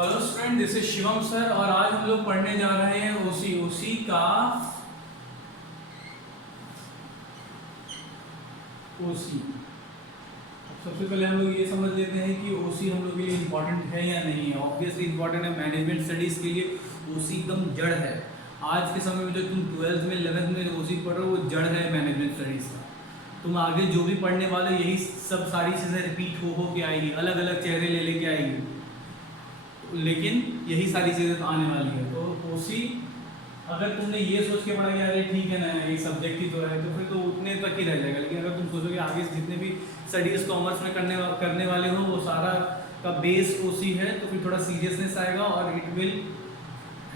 Hello student, this is Shivam sir और आज हम लोग पढ़ने जा रहे हैं ओसी का ओसी। सबसे पहले हम लोग ये समझ लेते हैं कि ओसी हम लोग के लिए इम्पोर्टेंट है या नहीं है। ऑब्वियसली इम्पोर्टेंट है। मैनेजमेंट स्टडीज़ के लिए ओसी एकदम जड़ है। आज के समय में जो तुम 12th में 11th में ओसी पढ़ रहे हो वो जड़ है मैनेजमेंट स्टडीज़ का। तुम आगे जो भी पढ़ने वाले यही सब सारी चीज़ें रिपीट हो के आएगी, अलग अलग चेहरे ले लेके आएगी, लेकिन यही सारी चीज़ें तो आने वाली है। तो ओसी अगर तुमने ये सोच के पढ़ा कि अरे ठीक है ना ये सब्जेक्ट ही तो है, तो फिर तो उतने तक ही रह जाएगा। लेकिन अगर तुम सोचो कि आगे जितने भी स्टडीज़ कॉमर्स में करने वाले हो वो सारा का बेस ओसी है, तो फिर थोड़ा सीरियसनेस आएगा और it will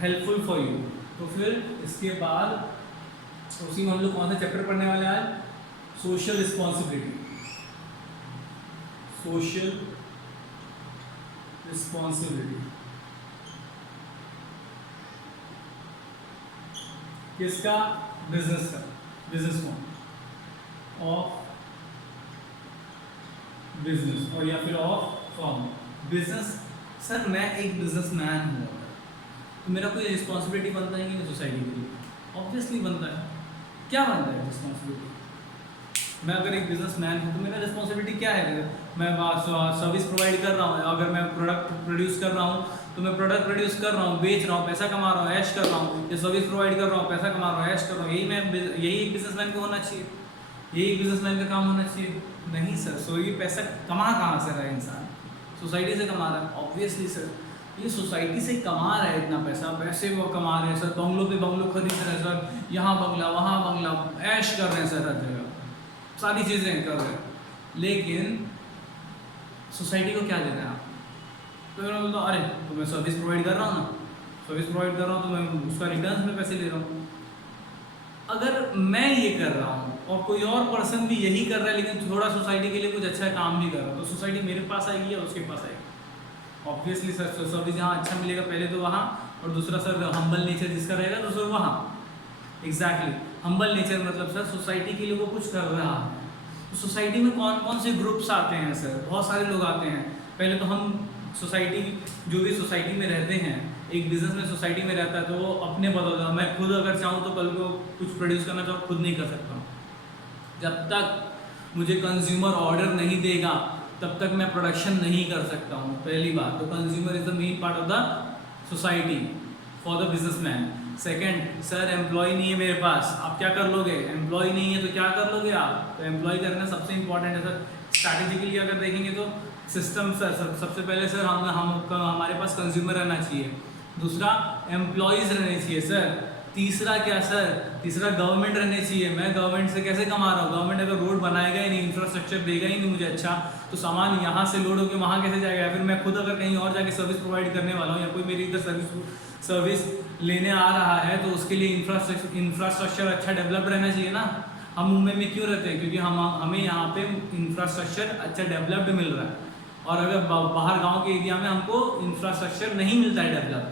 helpful for you. तो फिर इसके बाद ओसी में हम लोग कौन सा चैप्टर पढ़ने वाले हैं आज? Social responsibility. सोशल रिस्पॉन्सिबिलिटी किसका? बिजनेस का, बिजनेस ऑफ बिजनेस और या फिर ऑफ फॉर्म बिजनेस। सर मैं एक बिजनेसमैन हूँ, तो मेरा कोई रिस्पॉन्सिबिलिटी बनता है कि नहीं सोसाइटी के लिए? ऑब्वियसली बनता है। क्या बनता है रिस्पॉन्सिबिलिटी? मैं अगर एक बिजनेसमैन हूँ तो मेरा रिस्पॉन्सिबिलिटी क्या है? मैं सर्विस प्रोवाइड कर रहा हूँ, अगर मैं प्रोडक्ट प्रोड्यूस कर रहा हूँ तो मैं प्रोडक्ट प्रोड्यूस कर रहा हूँ, बेच रहा हूँ, पैसा कमा रहा हूँ, ऐश कर रहा हूँ, या सर्विस प्रोवाइड कर रहा हूँ, पैसा कमा रहा हूँ, ऐश कर रहा हूँ। यही एक बिजनेसमैन को होना चाहिए, यही बिजनेसमैन का काम होना चाहिए। नहीं सर, सो ये पैसा कहाँ से रहा है इंसान? सोसाइटी से कमा रहा है। ऑब्वियसली सर, ये सोसाइटी से कमा रहा है इतना पैसा, पैसे वो कमा रहे हैं सर, बंगलों पे बंगलों खरीद रहे हैं सर, यहाँ बंगला वहाँ बंगला, ऐश कर रहे हैं सर, हर जगह सारी चीज़ें कर रहे हैं। लेकिन सोसाइटी को क्या देना है आप? तो मेरा बोलता अरे तो मैं सर्विस प्रोवाइड कर रहा हूँ ना, सर्विस प्रोवाइड कर रहा हूँ तो मैं उसका रिटर्न में पैसे ले रहा हूँ। अगर मैं ये कर रहा हूँ और कोई और पर्सन भी यही कर रहा है लेकिन थोड़ा सोसाइटी के लिए कुछ अच्छा काम भी कर रहा है, तो सोसाइटी मेरे पास आएगी या उसके पास आएगी? ऑब्वियसली सर, सर्विस जहाँ अच्छा मिलेगा पहले तो वहाँ, और दूसरा सर हम्बल नेचर जिसका रहेगा तो सर वहाँ। एग्जैक्टली, हम्बल नेचर मतलब सर सोसाइटी के लिए वो कुछ कर रहा है। तो सोसाइटी में कौन कौन से ग्रुप्स आते हैं सर? बहुत सारे लोग आते हैं। पहले तो हम सोसाइटी, जो भी सोसाइटी में रहते हैं, एक बिजनेस में सोसाइटी में रहता है तो वो अपने बदौलत, मैं खुद अगर चाहूँ तो कल को कुछ प्रोड्यूस करना चाहूँ खुद नहीं कर सकता हूँ। जब तक मुझे कंज्यूमर ऑर्डर नहीं देगा तब तक मैं प्रोडक्शन नहीं कर सकता हूँ। पहली बात तो consumer is the main part of the society for the businessman. Second, sir employ नहीं है मेरे पास, आप क्या कर लोगे? एम्प्लॉय नहीं है तो क्या कर लोगे आप? तो एम्प्लॉय करना सबसे इंपॉर्टेंट है सर। स्ट्रैटेजिकली अगर देखेंगे तो सिस्टम सर, सबसे पहले सर हमारे पास कंज्यूमर रहना चाहिए, दूसरा एम्प्लॉयज़ रहने चाहिए सर, तीसरा क्या सर? तीसरा गवर्नमेंट रहने चाहिए। मैं गवर्नमेंट से कैसे कमा रहा हूँ? गवर्नमेंट अगर रोड बनाएगा ही नहीं, इंफ्रास्ट्रक्चर देगा ही नहीं मुझे अच्छा, तो सामान यहाँ से लोड होकर वहाँ कैसे जाएगा? फिर मैं खुद अगर कहीं और जाके सर्विस प्रोवाइड करने वाला हूँ या कोई मेरी इधर सर्विस लेने आ रहा है तो उसके लिए इंफ्रास्ट्रक्चर अच्छा डेवलप रहना चाहिए ना। हम मुंबई में क्यों रहते हैं? क्योंकि हमें यहाँ पे इंफ्रास्ट्रक्चर अच्छा डेवलप्ड मिल रहा है, और अगर बाहर गांव के एरिया में हमको इंफ्रास्ट्रक्चर नहीं मिलता है डेवलप,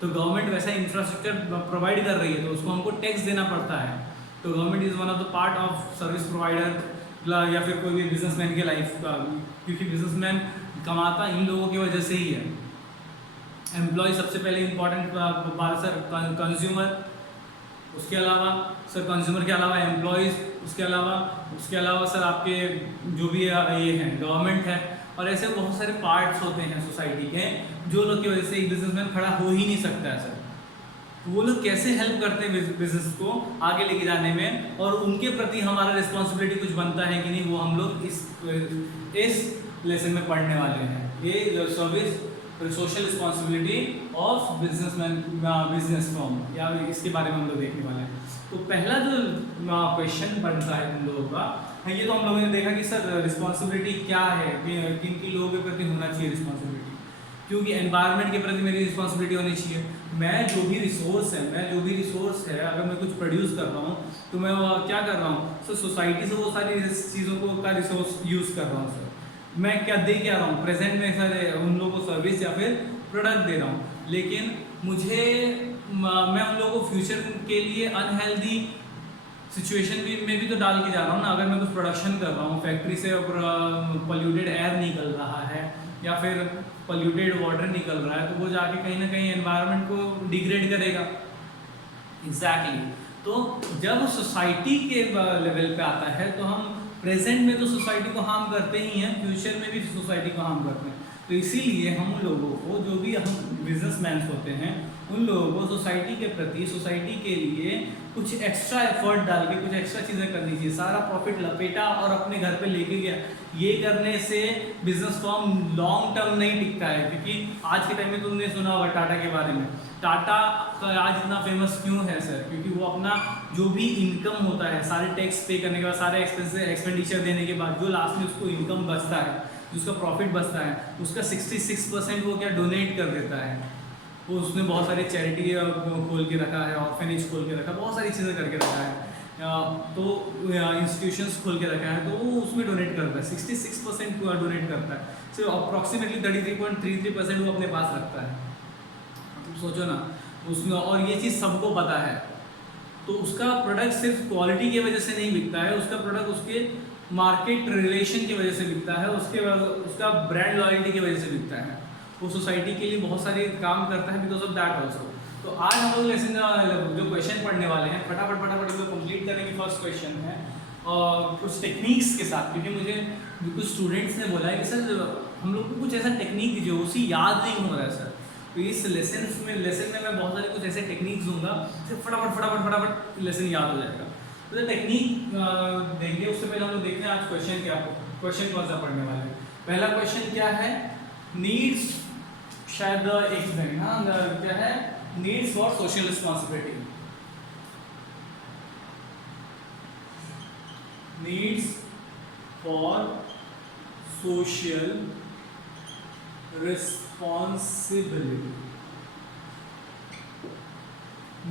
तो गवर्नमेंट वैसा इंफ्रास्ट्रक्चर प्रोवाइड कर रही है तो उसको हमको टैक्स देना पड़ता है। तो government is one of the part of service provider या फिर कोई भी बिजनेसमैन के लाइफ का, क्योंकि बिजनेसमैन कमाता इन लोगों की वजह से ही है। एम्प्लॉय सबसे पहले इंपॉर्टेंट बात सर, कंज्यूमर, उसके अलावा सर कंज्यूमर के अलावा एम्प्लॉयज़, उसके अलावा सर आपके जो भी ये हैं गवर्नमेंट है, और ऐसे बहुत सारे पार्ट्स होते हैं सोसाइटी के जो लोग की वजह से एक बिजनेसमैन खड़ा हो ही नहीं सकता है सर। तो वो लोग कैसे हेल्प करते हैं बिजनेस को आगे लेके जाने में, और उनके प्रति हमारा रिस्पॉन्सिबिलिटी कुछ बनता है कि नहीं, वो हम लोग इस लेसन में पढ़ने वाले हैं। ये service social responsibility of businessman, business form, या इसके बारे में हम लोग देखने वाले हैं। तो पहला जो क्वेश्चन बनता है तुम लोगों का, ये तो हम लोगों ने देखा कि सर रिस्पॉन्सिबिलिटी क्या है, किन किन लोगों के प्रति होना चाहिए रिस्पॉन्सिबिलिटी, क्योंकि एनवायरनमेंट के प्रति मेरी रिस्पॉन्सिबिलिटी होनी चाहिए। मैं जो भी रिसोर्स है अगर मैं कुछ प्रोड्यूस कर रहा हूँ तो मैं क्या कर रहा हूँ सर? सोसाइटी से वो सारी चीज़ों का रिसोर्स यूज़ कर रहा हूँ सर। मैं क्या दे क्या रहा हूँ प्रेजेंट में सर? उन लोगों को सर्विस या फिर प्रोडक्ट दे रहा हूँ, लेकिन मैं उन लोगों को फ्यूचर के लिए अनहेल्दी सिचुएशन में भी तो डाल के जा रहा हूँ ना। अगर मैं कुछ प्रोडक्शन कर रहा हूँ, फैक्ट्री से पॉल्यूटेड एयर निकल रहा है, या फिर पॉल्यूटेड वाटर निकल रहा है तो वो जाके कहीं ना कहीं एनवायरनमेंट को डिग्रेड करेगा। एग्जैक्टली तो जब सोसाइटी के लेवल पे आता है तो हम प्रेजेंट में तो सोसाइटी को हार्म करते ही हैं, फ्यूचर में भी सोसाइटी को हार्म करते हैं। तो इसीलिए हम लोगों को, जो भी हम बिजनेसमैन होते हैं, उन लोगों को सोसाइटी के प्रति, सोसाइटी के लिए कुछ एक्स्ट्रा एफर्ट डाल के कुछ एक्स्ट्रा चीज़ें करनी चाहिए। सारा प्रॉफिट लपेटा और अपने घर पे लेके गया, ये करने से बिजनेस फॉर्म लॉन्ग टर्म नहीं टिकता है। क्योंकि आज के टाइम में तुमने सुना होगा टाटा के बारे में। टाटा का आज इतना फेमस क्यों है सर? क्योंकि वो अपना जो भी इनकम होता है, सारे टैक्स पे करने के बाद, सारे एक्सपेंडिचर देने के बाद, जो लास्ट में उसको इनकम बचता है, जिसका प्रॉफिट बचता है, उसका 66% वो क्या डोनेट कर देता है। वो उसने बहुत सारी चैरिटी खोल के रखा है, ऑर्फेनेज खोल के रखा है, बहुत सारी चीज़ें करके रखा है, तो इंस्टीट्यूशंस खोल के रखा है, तो वो उसमें डोनेट करता है। 66% डोनेट करता है, सिर्फ अप्रॉक्सीमेटली 33.33% वो अपने पास रखता है। तुम सोचो ना उसमें, और ये चीज़ सबको पता है। तो उसका प्रोडक्ट सिर्फ क्वालिटी की वजह से नहीं बिकता है, उसका प्रोडक्ट उसके मार्केट रिलेशन की वजह से बिकता है, उसका ब्रांड लॉयल्टी की वजह से बिकता है। वो सोसाइटी के लिए बहुत सारे काम करता है बिकॉज ऑफ दैट ऑल्सो। तो आज हम लोग लेसन जो क्वेश्चन पढ़ने वाले हैं, फटाफट इसको कंप्लीट करेंगे। फर्स्ट क्वेश्चन है और कुछ टेक्निक्स के साथ, क्योंकि मुझे कुछ स्टूडेंट्स ने बोला है कि सर हम लोग को कुछ ऐसा टेक्निक दीजिए, उसी याद नहीं हो रहा है सर। तो इस लेसन में मैं बहुत सारे कुछ ऐसे टेक्निक्स दूंगा, सिर्फ फटाफट लेसन याद हो जाएगा। तो टेक्निक देंगे, उससे पहले हम लोग देखते हैं आज क्वेश्चन क्या, क्वेश्चन कौन सा पढ़ने वाले हैं। पहला क्वेश्चन क्या है? नीड्स, शायद एक सेकंड, हाँ क्या है? Needs for social responsibility. Needs for social responsibility.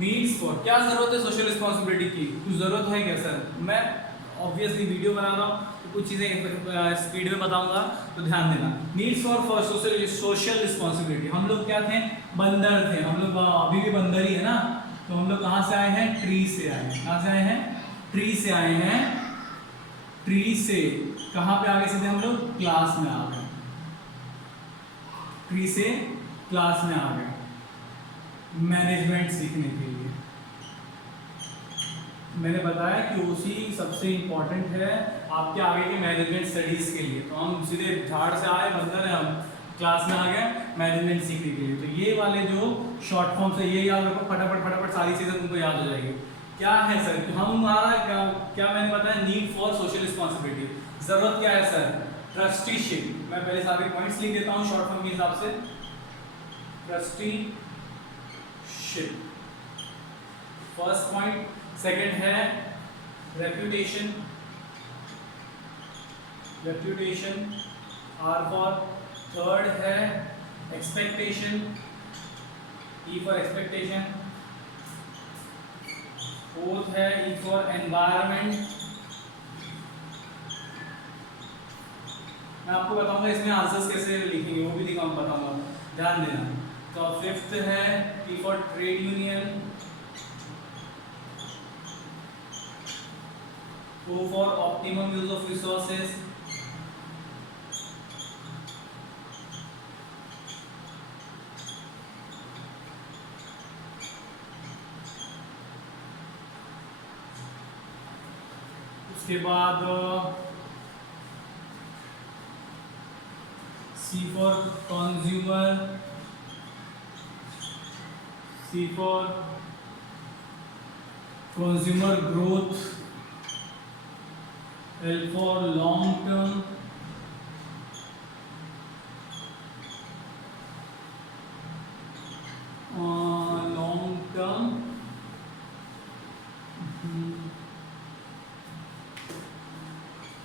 Needs for, क्या जरूरत है सोशल रिस्पॉन्सिबिलिटी की? कुछ जरूरत है क्या सर? मैं ऑब्वियसली वीडियो बना रहा हूँ तो कुछ चीज़ें स्पीड में बताऊंगा, तो ध्यान देना। Needs for social responsibility. हम लोग क्या थे? बंदर थे। हम लोग अभी भी बंदर ही है ना। तो हम लोग कहाँ से आए हैं? ट्री से आए हैं। कहाँ से आए हैं? ट्री से आए हैं। ट्री से कहाँ पे आ गए सीधे हम लोग? क्लास में आ गए। ट्री से क्लास में आ गए मैनेजमेंट सीखने के लिए। मैंने बताया कि उसी सबसे इम्पोर्टेंट है आपके आगे के मैनेजमेंट स्टडीज के लिए। तो हम सीधे झाड़ से आए, बंदर है, हम क्लास में आ गए मैनेजमेंट सीखने के लिए। तो ये वाले जो शॉर्ट फॉर्म्स है ये याद रखो, फटाफट सारी चीज़ें तुमको याद हो जाएगी। क्या है सर? हमारा क्या मैंने बताया? Need for social responsibility. जरूरत क्या है सर? ट्रस्टीशिप। मैं पहले सारे पॉइंट्स लिख देता हूँ शॉर्ट फॉर्म के हिसाब से। Trusteeship first point. सेकंड है reputation. Reputation R for. Third है expectation, E for expectation. Fourth है ई फॉर एनवायरनमेंट। मैं आपको बताऊंगा इसमें आंसर्स कैसे लिखेंगे, वो भी बताऊंगा, ध्यान देना। तो फिफ्थ है E for trade union. O for optimum use of resources। उसके बाद C for consumer। C for consumer growth। L for long term। long term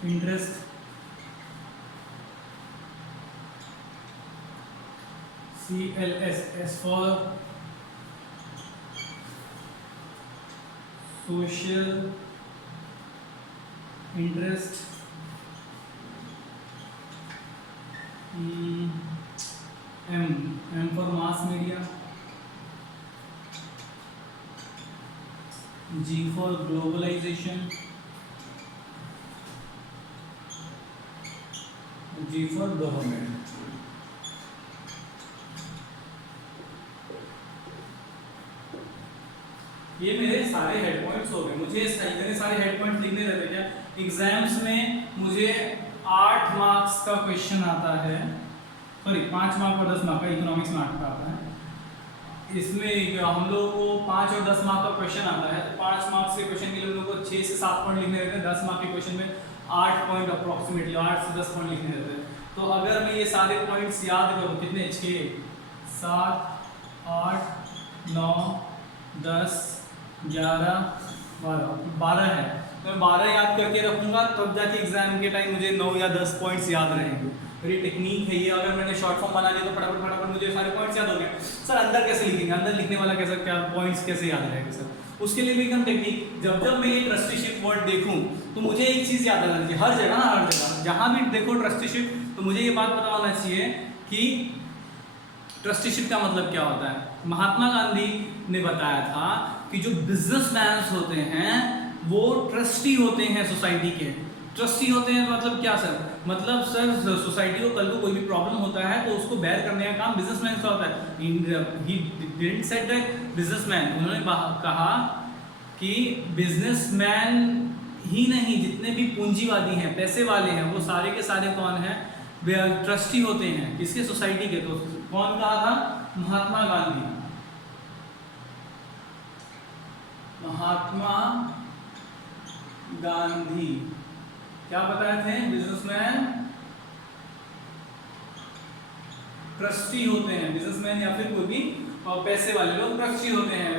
interest। CLS, S for social interest। M for mass media। G for globalization। G for government। ये मेरे सारे head points हो गए। मुझे इतने सारे head points लिखने रहते क्या एग्जाम्स में? मुझे 8 मार्क्स का क्वेश्चन आता है, सॉरी 5 मार्क और 10 मार्क का इकोनॉमिक्स में आता है। इसमें हम लोग को 5 और 10 मार्क का क्वेश्चन आता है, तो 5 मार्क्स के क्वेश्चन के लिए हम लोग को 6 से 7 पॉइंट लिखने रहते हैं। 10 मार्क के क्वेश्चन में 8 पॉइंट अप्रॉक्सीमेटली 8 से 10 पॉइंट लिखने रहते हैं। तो अगर मैं ये सारे पॉइंट्स याद करूँ, कितने 6 7 8 9 10 11 12 है, तो मैं 12 याद करके रखूंगा, तब जाके एग्जाम के टाइम मुझे 9 या 10 पॉइंट्स याद रहेंगे। मेरी टेक्निक है ये। अगर मैंने शॉर्ट फॉर्म बना लिया तो फटाफट फटाफट मुझे सारे पॉइंट्स याद हो गए। सर अंदर कैसे लिखेंगे? अंदर लिखने वाला कैसे, क्या पॉइंट्स कैसे याद रहेगा सर? उसके लिए भी एकदम टेक्निक, जब जब मैं ये ट्रस्टीशिप वर्ड देखूं तो मुझे एक चीज़ याद आना चाहिए। हर जगह जहाँ भी देखो ट्रस्टीशिप, तो मुझे ये बात पता होना चाहिए कि ट्रस्टीशिप का मतलब क्या होता है। महात्मा गांधी ने बताया था कि जो बिजनेसमैन होते हैं वो ट्रस्टी होते हैं सोसाइटी के। ट्रस्टी होते हैं मतलब क्या सर? मतलब सर सोसाइटी को कल को कोई भी प्रॉब्लम होता है तो उसको बेयर करने का काम बिजनेसमैन का होता है। He didn't said that businessman, उन्होंने कहा कि बिजनेसमैन ही नहीं, जितने भी पूंजीवादी हैं, पैसे वाले हैं, वो सारे के सारे कौन हैं? ट्रस्टी होते हैं। किसके? सोसाइटी के। तो कौन कहा था? महात्मा गांधी। महात्मा गांधी क्या बताए थे? बिजनेसमैन ट्रस्टी होते हैं। बिजनेसमैन या फिर कोई भी पैसे वाले लोग ट्रस्टी होते हैं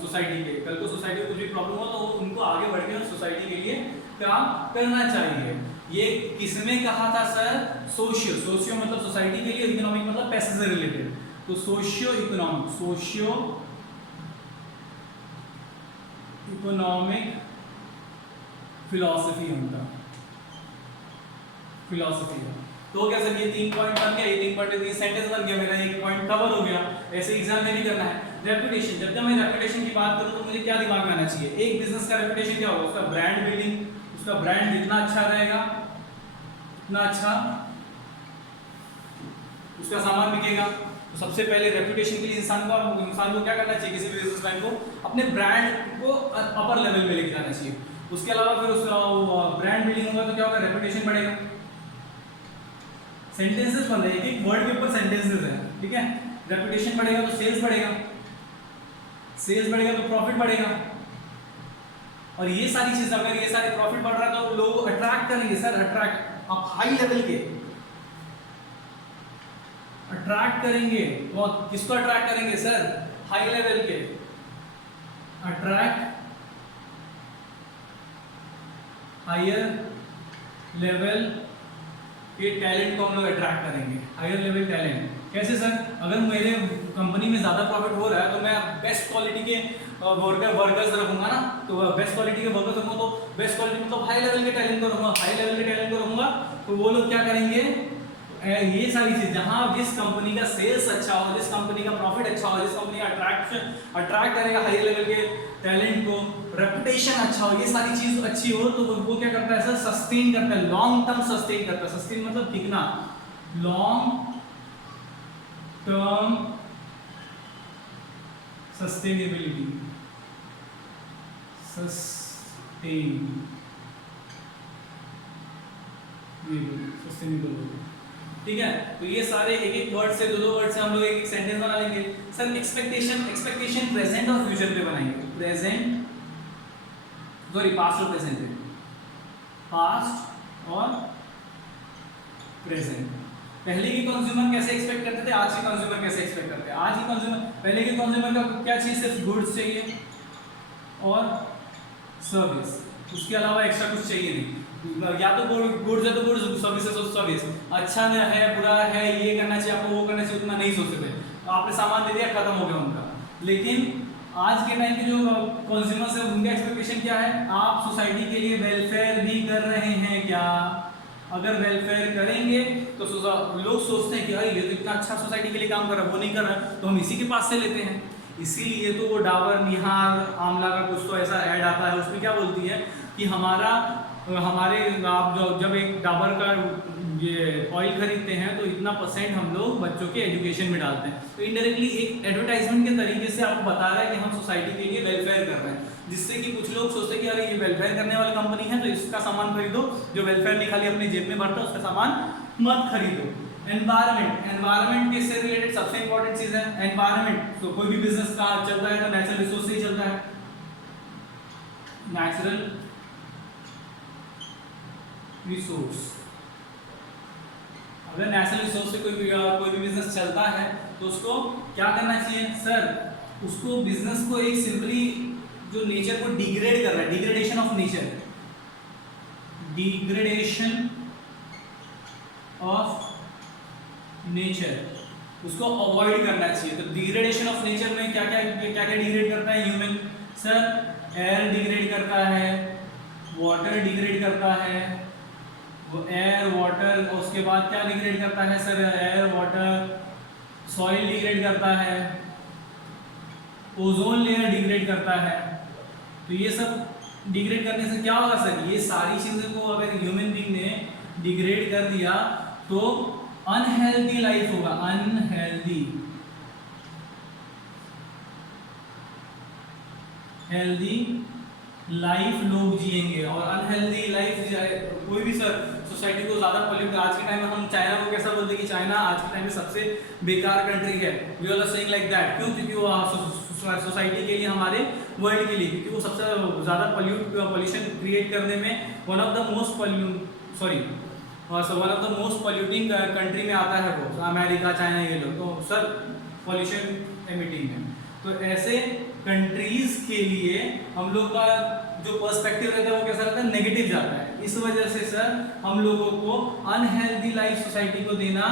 सोसाइटी के। कल को सोसाइटी को कुछ भी प्रॉब्लम हो तो उनको आगे बढ़ के सोसाइटी के लिए काम करना चाहिए। ये किसने कहा था सर? सोशियो। सोशियो मतलब सोसाइटी के लिए, इकोनॉमिक मतलब पैसे से रिलेटेड। तो socio economic, socio economic philosophy उनका, फिलॉसफी है। तो क्या सर ये 3 पॉइंट बन गया, ये 3 पॉइंट 3 सेंटेंस बन गया, मेरा 1 पॉइंट कवर हो गया। ऐसे एग्जाम में भी करना है। रेपुटेशन, जब मैं रेपुटेशन की बात करूं तो मुझे क्या दिमाग में आना चाहिए? एक बिजनेस का रेपुटेशन क्या होगा? उसका ब्रांड बिल्डिंग, उसका ब्रांड जितना अच्छा रहेगा उतना अच्छा उसका सामान बिकेगा। तो सबसे पहले रेपुटेशन के लिए इंसान को क्या करना चाहिए? किसी भी बिजनेसमैन को अपने ब्रांड को अपर लेवल में लेके जाना चाहिए। उसके अलावा फिर उसका ब्रांड बिल्डिंग होगा तो क्या होगा? रेपुटेशन बढ़ेगा। सेंटेंसेस बन रहे हैं, एक वर्ड के ऊपर सेंटेंसेस है, ठीक है। रेपुटेशन बढ़ेगा तो सेल्स बढ़ेगा, सेल्स बढ़ेगा तो प्रॉफिट बढ़ेगा। और ये सारी चीजें, अगर ये सारे प्रॉफिट बढ़ रहा है तो लोग अट्रैक्ट करेंगे सर। अट्रैक्ट आप हाई लेवल के अट्रैक्ट करेंगे। और किसको अट्रैक्ट करेंगे सर? हाई लेवल के। अट्रैक्ट हायर लेवल के टैलेंट को हम लोग अट्रैक्ट करेंगे। हायर लेवल टैलेंट कैसे सर? अगर मेरे कंपनी में ज़्यादा प्रॉफिट हो रहा है तो मैं बेस्ट क्वालिटी के वर्कर्स रखूंगा ना। तो बेस्ट क्वालिटी के वर्कर्स रखूंगा तो बेस्ट क्वालिटी मतलब हाई लेवल के टैलेंट को रखूंगा। हाई लेवल के टैलेंट को रखूंगा तो वो लोग क्या करेंगे? ये सारी चीज, जहां जिस कंपनी का सेल्स अच्छा हो, जिस कंपनी का प्रॉफिट अच्छा हो, जिस कंपनी का अट्रैक्ट करेगा हाई लेवल के टैलेंट को, रेपुटेशन अच्छा हो, ये सारी चीज अच्छी हो तो वो क्या करता है सर? सस्टेन करता है, लॉन्ग टर्म सस्टेन करता है। सस्टेन मतलब टिकना, लॉन्ग टर्म सस्टेनेबिलिटी, सस्टेनेबल, ठीक है। तो ये सारे एक एक वर्ड से, दो वर्ड से हम लोग एक एक सेंटेंस बना लेंगे सर। एक्सपेक्टेशन प्रेजेंट और फ्यूचर पे बनाएंगे। प्रेजेंट, सॉरी पास्ट और प्रेजेंट पे, पास्ट और प्रेजेंट। पहले के कंज्यूमर कैसे एक्सपेक्ट करते थे, आज के कंज्यूमर कैसे एक्सपेक्ट करते हैं? आज के कंज्यूमर, पहले के कंज्यूमर का क्या चीज? सिर्फ गुड्स चाहिए और सर्विस, उसके अलावा एक्स्ट्रा कुछ चाहिए नहीं। या तो गुड्स है तो गुड्स, सर्विसेज तो सर्विस। अच्छा है, बुरा है, ये करना चाहिए आपको, वो करना चाहिए, उतना नहीं सोचते थे। आपने सामान दे दिया, खत्म हो गया उनका। लेकिन आज के टाइम के जो कंज्यूमर्स है उनका एक्सपेक्टेशन क्या है? आप सोसाइटी के लिए वेलफेयर भी कर रहे हैं क्या? अगर वेलफेयर करेंगे तो लोग सोचते हैं कि अरे ये तो इतना अच्छा सोसाइटी के लिए काम कर रहा है, वो नहीं कर रहा है तो हम इसी के पास से लेते हैं। इसीलिए तो वो डाबर निहार आंवला का कुछ तो ऐसा ऐड आता है, उसमें क्या बोलती है कि हमारे आप जब एक डाबर का ये ऑयल खरीदते हैं तो इतना % हम लोग बच्चों के एजुकेशन में डालते हैं। तो इनडायरेक्टली एक एडवर्टाइजमेंट के तरीके से आपको बता रहा है कि हम सोसाइटी के लिए वेलफेयर कर रहे हैं, जिससे कि कुछ लोग सोचते हैं कि अरे ये वेलफेयर करने वाली कंपनी है तो इसका सामान खरीदो, जो वेलफेयर नहीं खाली अपने जेब में भरता है उसका सामान मत खरीदो। एनवायरनमेंट के से रिलेटेड सबसे इंपॉर्टेंट चीज है एनवायरनमेंट। तो कोई भी बिजनेस का चलता है तो नेचुरल रिसोर्स से ही चलता है। नेचुरल रिसोर्स, अगर नेचुरल रिसोर्स से कोई भी बिजनेस चलता है तो उसको क्या करना चाहिए सर, उसको बिजनेस को एक सिंपली जो नेचर को डिग्रेड कर रहा है, degradation of nature, degradation of nature, उसको अवॉइड करना चाहिए। तो डिग्रेडेशन ऑफ नेचर में क्या क्या डिग्रेड करता है ह्यूमन सर, एयर डिग्रेड करता है, वाटर डिग्रेड करता है, वो एयर वाटर, उसके बाद क्या डिग्रेड करता है sir, air water, soil degrade करता है, ओजोन लेयर डिग्रेड करता है। तो ये सब डिग्रेड करने से क्या होगा सर, ये सारी चीज़ों को अगर ह्यूमन बीइंग ने डिग्रेड कर दिया तो अनहेल्दी लाइफ होगा, अनहेल्दी हेल्दी लाइफ लोग जिएंगे। और अनहेल्दी लाइफ कोई भी सर सोसाइटी को ज़्यादा पॉल्यूट, आज के टाइम में हम चाइना को कैसा बोलते हैं कि चाइना आज के टाइम में सबसे बेकार कंट्री है, we all are saying like that. क्यों? क्योंकि वो सोसाइटी के लिए, हमारे वर्ल्ड के लिए, क्योंकि वो सबसे ज़्यादा पॉल्यूशन क्रिएट करने में one of the most polluting country में आता है वो, अमेरिका चाइना ये लोग, तो सर पॉल्यूशन एमिटिंग है। तो ऐसे कंट्रीज के लिए हम लोग का जो पर्सपेक्टिव रहता है वो कैसा रहता है, नेगेटिव जाता है। इस वजह से सर हम लोगों को अनहेल्दी लाइफ सोसाइटी को देना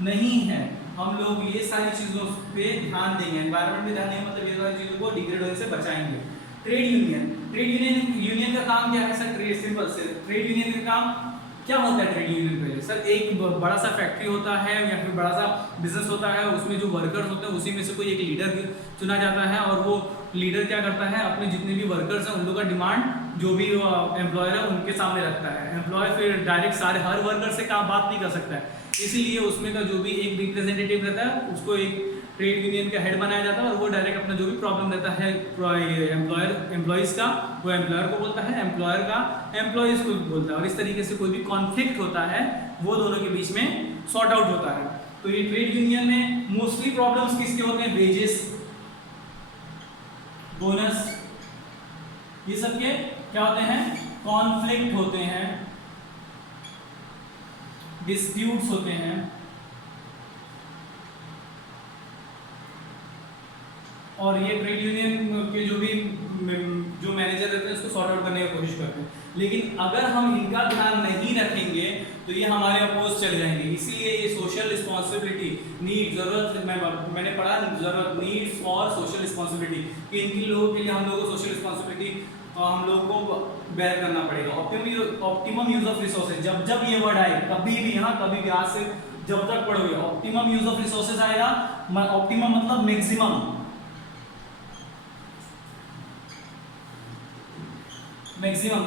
नहीं है, हम लोग ये सारी चीज़ों पे ध्यान देंगे, एनवायरनमेंट पे ध्यान देंगे, मतलब ये सारी चीज़ों को डिग्रेड होने से बचाएंगे। ट्रेड यूनियन का काम क्या है सर, सिंपल से ट्रेड यूनियन का काम क्या होता है। ट्रेड यूनियन पहले सर एक बड़ा सा फैक्ट्री होता है या फिर बड़ा सा बिजनेस होता है, उसमें जो वर्कर्स होते हैं उसी में से कोई एक लीडर चुना जाता है, और वो लीडर क्या करता है, अपने जितने भी वर्कर्स हैं उन लोगों का डिमांड जो भी एम्प्लॉयर है उनके सामने रखता है। एम्प्लॉयर फिर डायरेक्ट हर वर्कर से काम बात नहीं कर सकता है, इसीलिए उसमें का जो भी एक रिप्रेजेंटेटिव रहता है उसको एक ट्रेड यूनियन का हेड बनाया जाता है, और वो डायरेक्ट अपना जो भी प्रॉब्लम रहता है एम्प्लॉयज़ का वो एम्प्लॉयर को बोलता है, एम्प्लॉयर का एम्प्लॉयज़ को बोलता है, और इस तरीके से कोई भी कॉन्फ्लिक्ट होता है वो दोनों के बीच में सॉर्ट आउट होता है। तो ये ट्रेड यूनियन में मोस्टली प्रॉब्लम्स किसके होते हैं, वेजेस, बोनस, ये सब के क्या होते हैं, कॉन्फ्लिक्ट होते हैं, डिस्प्यूट्स होते हैं, और ये ट्रेड यूनियन के जो मैनेजर रहते हैं उसको सॉर्ट आउट करने की कोशिश करते हैं। लेकिन अगर हम इनका ध्यान नहीं रखेंगे तो ये हमारे अपोज चले जाएंगे। इसीलिए ये सोशल रिस्पॉन्सिबिलिटी, नीड, ज़रूरत, मैंने पढ़ा ज़रूरत, नीड्स और सोशल रिस्पॉन्सिबिलिटी, कि इनकी लोगों के लिए हम लोगों को सोशल रिस्पॉन्सिबिलिटी हम लोग को बेयर करना पड़ेगा। ऑप्टिमम यूज ऑफ रिसोर्सेज, जब ये वर्ड आए कभी भी, यहाँ कभी भी, आज से जब तक पढ़ोगे ऑप्टिमम यूज ऑफ रिसोर्सेज आएगा। ऑप्टिमम मतलब maximum,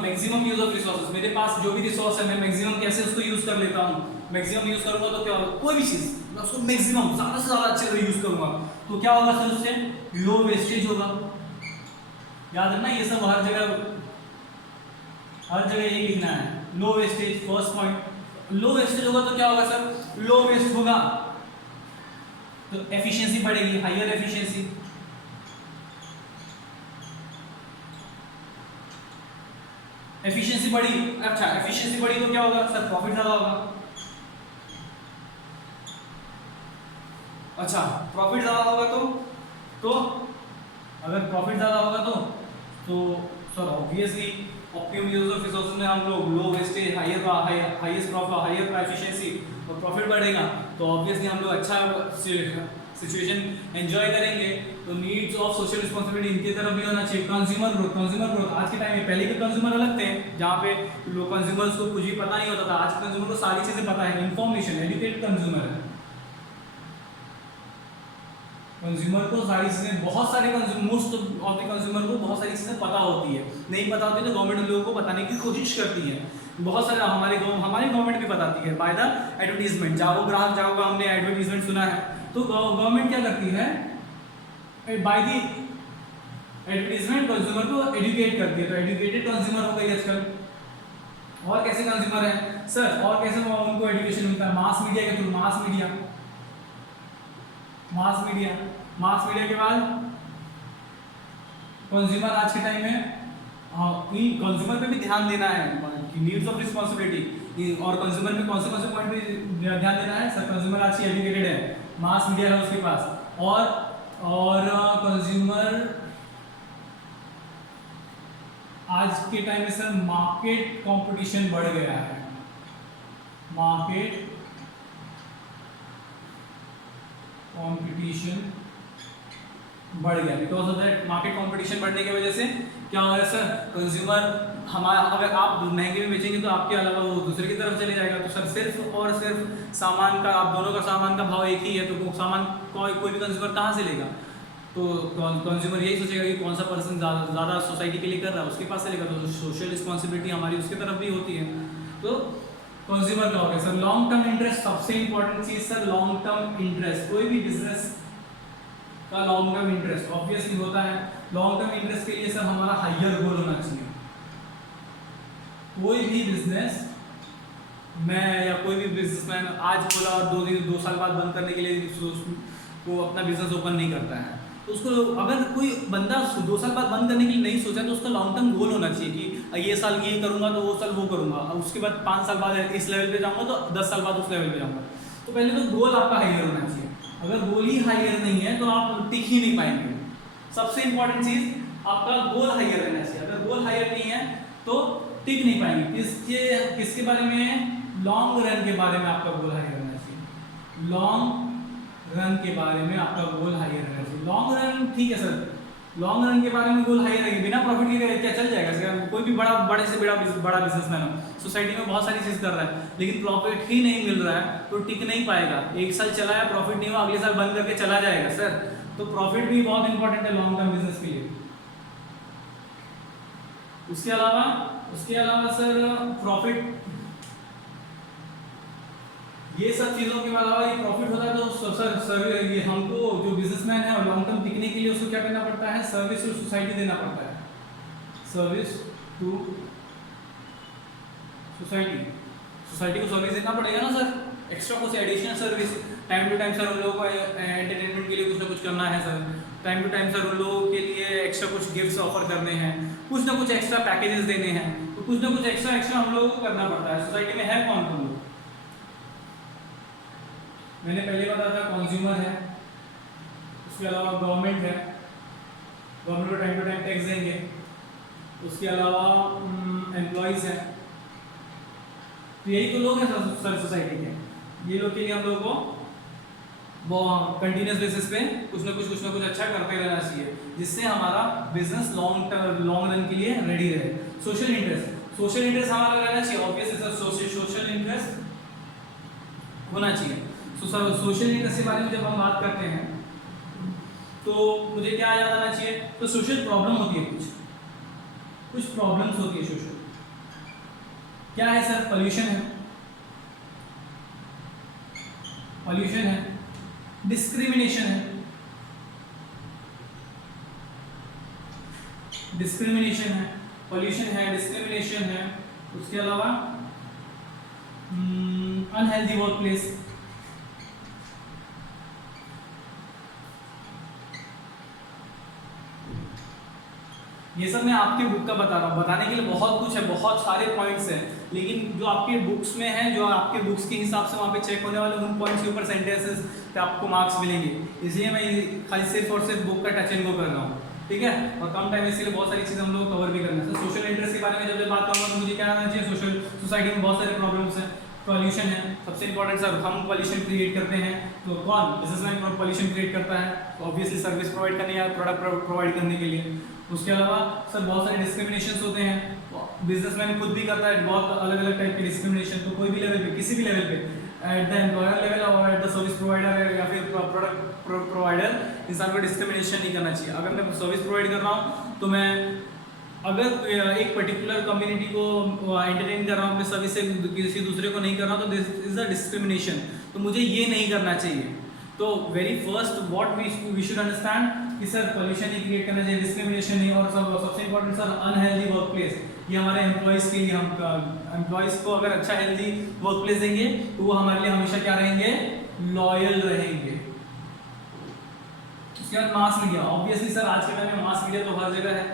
maximum use of resources. मेरे पास जो भी रिसोर्स है मैं मैक्सिमम कैसे उसको यूज कर लेता हूँ। मैक्सिमम यूज करूंगा तो क्या होगा, कोई भी चीज मैं उसको मैक्सिमम ज्यादा से ज्यादा अच्छे से यूज करूंगा तो क्या होगा सर, उससे लो वेस्टेज होगा। याद रखना ये सब हर जगह यही लिखना है, लो वेस्टेज, फर्स्ट पॉइंट। लो वेस्टेज होगा तो क्या होगा सर, लो वेस्ट होगा तो एफिशिएंसी बढ़ेगी, हायर एफिशिएंसी। एफिशिएंसी बढ़ी, अच्छा एफिशिएंसी बढ़ी तो क्या होगा सर, प्रॉफिट ज्यादा होगा। अच्छा प्रॉफिट ज्यादा होगा तो अगर प्रॉफिट ज्यादा होगा तो sir obviously optimum use of resources में हम लोग low wastage, highest profit, higher efficiency और प्रॉफिट बढ़ेगा तो ऑब्वियसली हम लोग अच्छा सिचुएशन एंजॉय करेंगे। तो नीड्स ऑफ सोशल रिस्पॉन्सिबिलिटी इनकी तरफ भी होना चाहिए। कंज्यूमर ग्रोथ, आज के टाइम में, पहले के कंज्यूमर अलग थे जहाँ पे लोग कंज्यूमर्स को कुछ भी पता नहीं होता था, आज कंज्यूमर को सारी चीजें पता है, इंफॉर्मेशन, एजुकेटेड कंज्यूमर है। कंज्यूमर को सारी चीज़ें, बहुत सारे मोस्ट ऑफ द कंज्यूमर को बहुत सारी चीज़ें पता होती है, नहीं पता होती तो गवर्नमेंट उन लोगों को बताने की कोशिश करती है। बहुत सारे हमारी गवर्नमेंट भी बताती है बाय द एडवर्टीजमेंट। जाओ ग्राहक जाओगा, हमने एडवर्टीजमेंट सुना है, तो गवर्नमेंट क्या करती है, बाय द एडवर्टीजमेंट कंज्यूमर को एजुकेट करती है। तो एजुकेटेड कंज्यूमर हो गई आजकल। और कैसे कंज्यूमर है सर, और कैसे उनको एजुकेशन मिलता है? मास मीडिया के थ्रू। मास मीडिया के बाद कंज्यूमर आज के टाइम में, कंज्यूमर पे भी ध्यान देना है, नीड्स ऑफ रिस्पॉन्सिबिलिटी, और कंज्यूमर में कौन से पॉइंट पे ध्यान देना है सर? कंज्यूमर आज की एजुकेटेड है, मास मीडिया है उसके पास, और कंज्यूमर आज के टाइम में सर मार्केट कंपटीशन बढ़ गया है, मार्केट कंपटीशन बढ़ गया। Because of that market competition बढ़ने की वजह से क्या हो रहा है सर, कंज्यूमर हमारा, अगर आप महंगे में बेचेंगे तो आपके अलावा वो दूसरे की तरफ चले जाएगा। तो सर सिर्फ और सिर्फ सामान का, आप दोनों का सामान का भाव एक ही है, तो सामान कोई भी कंज्यूमर कहाँ से लेगा? तो कंज्यूमर यही सोचेगा कि कौन सा पर्सन ज़्यादा सोसाइटी के लिए कर रहा है, उसके पास से लेगा। तो सोशल रिस्पॉन्सिबिलिटी हमारी उसकी तरफ भी होती है। तो कंज्यूमर का हो गया सर। लॉन्ग टर्म इंटरेस्ट सबसे इंपॉर्टेंट चीज़ सर, लॉन्ग टर्म इंटरेस्ट। कोई भी बिजनेस का लॉन्ग टर्म इंटरेस्ट ऑब्वियसली होता है। लॉन्ग टर्म इंटरेस्ट के लिए सर हमारा हायर गोल होना चाहिए। कोई भी बिजनेस, मैं या कोई भी बिजनेसमैन आज बोला और 2 साल बाद बंद करने के लिए वो अपना बिजनेस ओपन नहीं करता है। तो उसको, अगर कोई बंदा 2 साल बाद बंद करने के लिए नहीं सोचा तो उसका लॉन्ग टर्म गोल होना चाहिए कि ये साल ये करूंगा तो वो साल वो करूंगा, उसके बाद 5 साल बाद इस लेवल पे जाऊंगा तो 10 साल बाद उस लेवल पे जाऊंगा। तो पहले तो गोल आपका हायर होना चाहिए। अगर गोल ही हायर नहीं है तो आप टिक ही नहीं पाएंगे। सबसे इंपॉर्टेंट चीज आपका गोल हायर रहना चाहिए। अगर गोल हायर नहीं है तो टिक नहीं पाएंगे। किसके बारे में? लॉन्ग रन के बारे में आपका गोल हायर रहना चाहिए। लॉन्ग रन के बारे में आपका गोल हायर रहना चाहिए। लॉन्ग रन ठीक है सर, लॉन्ग रन के बारे में गोल हायर रहेगी, बिना प्रॉफिट के क्या चल जाएगा? कोई भी बड़े से बड़ा बिजनेसमैन हो, सोसाइटी में बहुत सारी चीज़ कर रहा है लेकिन प्रॉफिट ही नहीं मिल रहा है तो टिक नहीं पाएगा। 1 साल चला है, प्रॉफिट नहीं हुआ, अगले साल बंद करके चला जाएगा सर। तो प्रॉफिट भी बहुत इंपॉर्टेंट है लॉन्ग टर्म बिजनेस के लिए। उसके अलावा सर प्रॉफिट, ये सब चीज़ों के अलावा ये प्रॉफिट होता है तो सर ये हमको जो बिजनेसमैन है और लॉन्ग टर्म टिकने के लिए उसको क्या करना पड़ता है? सर्विस टू सोसाइटी देना पड़ता है। सर्विस टू सोसाइटी को सर्विस देना पड़ेगा ना सर। एक्स्ट्रा कुछ additional service, time to time sir उन लोगों को एंटरटेनमेंट के लिए कुछ ना कुछ करना है sir. Time to time sir उन लोगों के लिए एक्स्ट्रा कुछ गिफ्ट्स ऑफर करने हैं, कुछ ना कुछ एक्स्ट्रा पैकेजेस देने हैं, तो कुछ ना कुछ एक्स्ट्रा हम लोगों को करना पड़ता है। सोसाइटी में है कौन कौन लोग? मैंने पहले बताया था कंज्यूमर है, उसके अलावा गवर्नमेंट है, गवर्नमेंट को टाइम टू टाइम टैक्स देंगे, उसके अलावा एम्प्लॉयज़ हैं। तो यही तो लोग हैं सर सोसाइटी के। ये लोग के लिए हम लोग को वो कंटिन्यूस बेसिस पे कुछ ना कुछ अच्छा करते रहना चाहिए जिससे हमारा बिजनेस लॉन्ग रन के लिए रेडी रहे। सोशल इंटरेस्ट हमारा रहना चाहिए ऑब्वियसली सर। सोशल इंटरेस्ट होना चाहिए। सोशल इंटरेस्ट के बारे में जब हम बात करते हैं तो मुझे क्या याद आना चाहिए? तो सोशल प्रॉब्लम होती है, कुछ प्रॉब्लम्स होती है सोशल। क्या है सर? पॉल्यूशन है, डिस्क्रिमिनेशन है, पॉल्यूशन है, डिस्क्रिमिनेशन है। उसके अलावा अनहेल्दी वर्क प्लेस। ये सब मैं आपके बुक का बता रहा हूँ। बताने के लिए बहुत कुछ है, बहुत सारे पॉइंट्स हैं, लेकिन जो आपके बुक्स में है, जो आपके बुक्स के हिसाब से वहाँ पे चेक होने वाले उन पॉइंट्स के ऊपर सेंटेंसेस पे आपको मार्क्स मिलेंगे। इसलिए मैं खाली सिर्फ और सिर्फ बुक का टच एंड गो कर रहा हूँ, ठीक है। और कम टाइम इसलिए बहुत सारी चीज़ें हम लोग कवर भी करना है। सोशल इंटरेस्ट के बारे में जब बात करूँगा तो मुझे क्या आना चाहिए? सोसाइटी में बहुत सारे प्रॉब्लम्स हैं। पॉल्यूशन है सबसे इंपॉर्टेंट सर। हम पॉल्यूशन क्रिएट करते हैं तो कौन? बिजनेसमैन पॉल्यूशन क्रिएट करता है, तो ऑब्वियसली सर्विस प्रोवाइड करने या प्रोडक्ट प्रोवाइड करने के लिए। उसके अलावा सर बहुत सारे डिस्क्रिमिनेशन होते हैं, बिजनेसमैन खुद भी करता है बहुत अलग अलग टाइप के डिस्क्रिमिनेशन। तो कोई भी लेवल पे, किसी भी लेवल पे एट द एम्प्लॉयर लेवल और एट द सर्विस प्रोवाइडर या फिर प्रोडक्ट प्रोवाइडर इंसान को डिस्क्रिमिनेशन नहीं करना चाहिए। अगर मैं सर्विस प्रोवाइड कर रहा हूँ तो मैं अगर एक पर्टिकुलर कम्युनिटी को एंटरटेन कर रहा हूँ अपने सर्विस से, किसी दूसरे को नहीं कर रहा हूँ, तो दिस इज अ डिस्क्रिमिनेशन। तो मुझे ये नहीं करना चाहिए। तो very first what we should understand कि सर पोल्यूशन नहीं क्रिएट करना चाहिए, डिस्क्रिमिनेशन नहीं, और सबसे important sir unhealthy work place. ये हमारे एम्प्लॉयज़ के लिए, हम एम्प्लॉयज़ को अगर अच्छा हेल्दी वर्क प्लेस देंगे तो वो हमारे लिए हमेशा क्या रहेंगे, लॉयल रहेंगे। उसके बाद मास मीडिया, ऑब्वियसली सर आज के टाइम में मास मीडिया तो हर जगह है।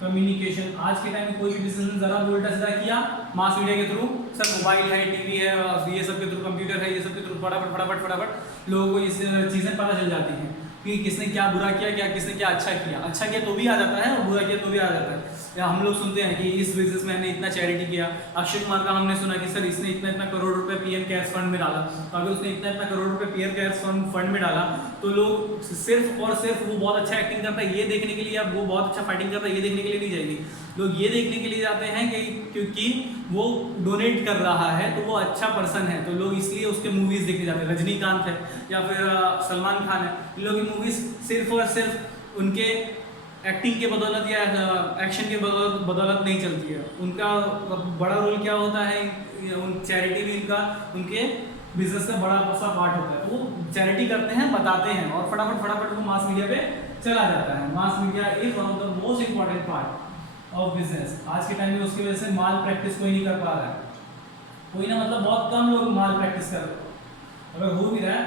कम्युनिकेशन आज के टाइम में कोई भी बिजनेस जरा भी उल्टा सीधा किया मास मीडिया के थ्रू, सर मोबाइल है, टीवी है, ये सब के थ्रू, कंप्यूटर है, ये सब के थ्रू फटाफट लोगों को इस चीज़ें पता चल जाती हैं कि किसने क्या बुरा किया, किसने क्या अच्छा किया तो भी आ जाता है और बुरा किया तो भी आ जाता है। या हम लोग सुनते हैं कि इस बिजनेसमैन ने इतना चैरिटी किया, अक्षय कुमार का हमने सुना कि सर इसने इतना करोड़ रुपए पीएम केयर्स फंड में डाला। तो अगर उसने इतना करोड़ रुपए पीएम केयर्स फंड में डाला तो लोग सिर्फ और सिर्फ वो बहुत अच्छा एक्टिंग करता है ये देखने के लिए, या वो बहुत अच्छा फाइटिंग करता है ये देखने के लिए नहीं जाएगी। लोग ये देखने के लिए जाते हैं कि क्योंकि वो डोनेट कर रहा है तो वो अच्छा पर्सन है, तो लोग इसलिए उसके मूवीज़ देखने जाते हैं। रजनीकांत है या फिर सलमान खान है, इन लोगों की मूवीज़ सिर्फ और सिर्फ उनके एक्टिंग के बदौलत या एक्शन के बदौलत नहीं चलती है। उनका बड़ा रोल क्या होता है, चैरिटी भी उनके बिजनेस का बड़ा सा पार्ट होता है। तो वो चैरिटी करते हैं, बताते हैं और फटाफट वो मास मीडिया पे चला जाता है। Mass media is one of the most important part of business. आज के टाइम में उसकी वजह से माल प्रैक्टिस कोई नहीं कर पा रहा है, कोई ना, मतलब बहुत कम लोग माल प्रैक्टिस कर रहे हैं। अगर हो भी रहा है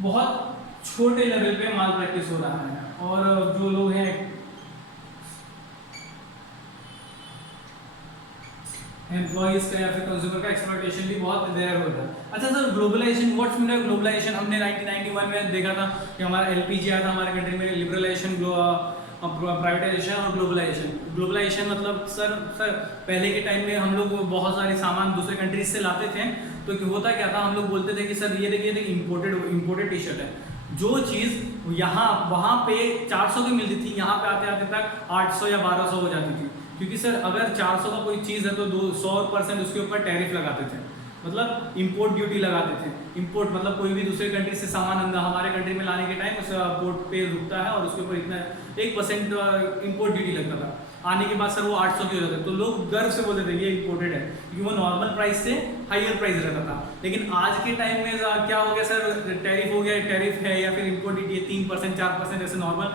बहुत छोटे लेवल पे माल प्रैक्टिस हो रहा है, और जो लोग हैं एम्प्लॉइज का या फिर कंज्यूमर का एक्सप्लॉयटेशन भी बहुत देर हो रहा है। अच्छा sir, globalization, what's mean globalization? हमने 1991 में देखा था कि हमारा एलपीजी आया था हमारे कंट्री में, लिबरलाइजेशन, प्राइवेटाइजेशन और ग्लोबलाइजेशन मतलब सर पहले के टाइम में हम लोग बहुत सारे सामान दूसरे कंट्रीज से लाते थे, तो होता क्या था, हम लोग बोलते थे कि सर ये देखिए इम्पोर्टेड टी शर्ट है। जो चीज़ यहाँ वहाँ पे 400 की मिलती थी, यहाँ पे आते आते तक 800 या 1200 हो जाती थी, क्योंकि सर अगर 400 का कोई चीज़ है तो 100% उसके ऊपर टैरिफ लगाते थे, मतलब इंपोर्ट ड्यूटी लगाते थे। इंपोर्ट मतलब कोई भी दूसरे कंट्री से सामान अंदर हमारे कंट्री में लाने के टाइम उस पोर्ट पे रुकता है और उसके ऊपर इतना 1% इंपोर्ट ड्यूटी लगता था। आने के बाद सर वो 800 की हो जाता है, तो लोग गर्व से बोलते थे ये इंपोर्टेड है, क्योंकि वो नॉर्मल प्राइस से हाईयर प्राइस रहता था। लेकिन आज के टाइम में क्या हो गया सर, टैरिफ हो गया, टैरिफ है या फिर इंपोर्ट ड्यूटी 3% 4% ऐसे नॉर्मल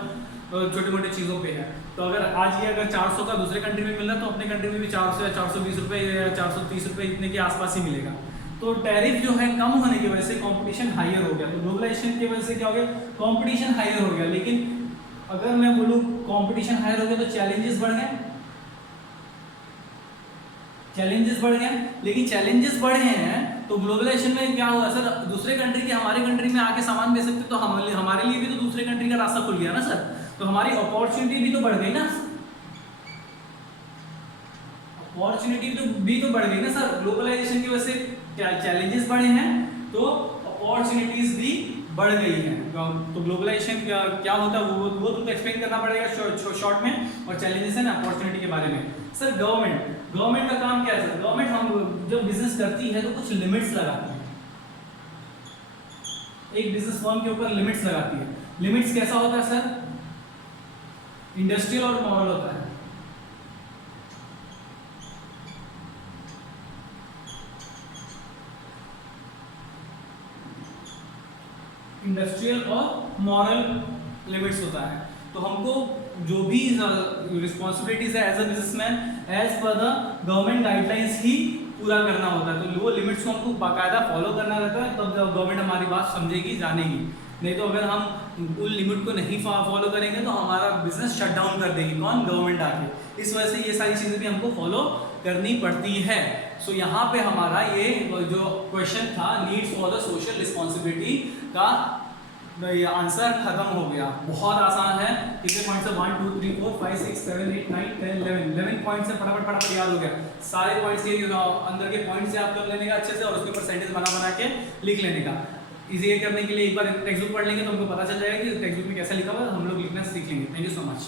छोटे मोटे चीज़ों पे है। तो अगर 400 का दूसरे कंट्री में मिल रहा है तो अपने कंट्री में भी 400 या 420 रुपये या 430 रुपये इतने के आसपास ही मिलेगा। तो टैरिफ जो है कम होने की वजह से कंपटीशन हाईयर हो गया। तो ग्लोबलाइजेशन की वजह से क्या हो गया, कंपटीशन हाईयर हो गया। लेकिन अगर मैं बोलूँ कंपटीशन हाईयर हो गया तो चैलेंजेस बढ़ गए, लेकिन चैलेंजेस बढ़े हैं तो ग्लोबलाइजेशन में क्या हुआ सर, दूसरे कंट्री के हमारे कंट्री में आके सामान बेच सकते, तो हमारे लिए भी तो दूसरे कंट्री का रास्ता खुल गया ना सर, तो हमारी अपॉर्चुनिटी भी तो बढ़ गई ना, भी तो बढ़ गई ना सर। ग्लोबलाइजेशन की वजह से क्या चैलेंजेस बढ़े हैं तो अपॉर्चुनिटीज भी बढ़ गई हैं। तो ग्लोबलाइजेशन क्या होता है वो तुमको एक्सप्लेन करना पड़ेगा शॉर्ट में, और चैलेंजेस है ना अपॉर्चुनिटी के बारे में। सर गवर्नमेंट का काम क्या है सर, गवर्नमेंट हम जब बिजनेस करती है तो कुछ लिमिट्स लगाती है, एक बिजनेस फर्म के ऊपर लिमिट्स लगाती है। लिमिट्स कैसा होता है सर, इंडस्ट्रियल और मॉरल होता है। इंडस्ट्रियल और मॉरल लिमिट्स होता है। तो हमको जो भी रिस्पॉन्सिबिलिटीज है as a businessman, as per the government guidelines ही पूरा करना होता है। तो वो लिमिट्स को हमको बाकायदा फॉलो करना रहता है, तब गवर्नमेंट हमारी बात समझेगी, जानेगी। नहीं तो अगर हम उन लिमिट को नहीं फॉलो करेंगे तो हमारा बिजनेस शट डाउन कर देगी कौन, गवर्नमेंट आके। इस वजह से ये सारी चीज़ें भी हमको फॉलो करनी पड़ती है। सो यहाँ पे हमारा ये जो क्वेश्चन था needs for the social responsibility का ये आंसर खत्म हो गया। बहुत आसान है, कितने पॉइंट से 1 2 3 4 5 6 7 8 9 10 11 पॉइंट से फटाफट याद हो गया। सारे पॉइंट्स के अंदर के पॉइंट से आप कर लेने का अच्छे से, और उसके ऊपर सेंटेंस बना के लिख लेने का। इजी करने के लिए एक बार टेक्स्ट बुक पढ़ लेंगे तो हमको पता चल जाएगा कि टेक्स्ट बुक में कैसा लिखा हुआ है, हम लोग लिखना सीख लेंगे। Thank you so much.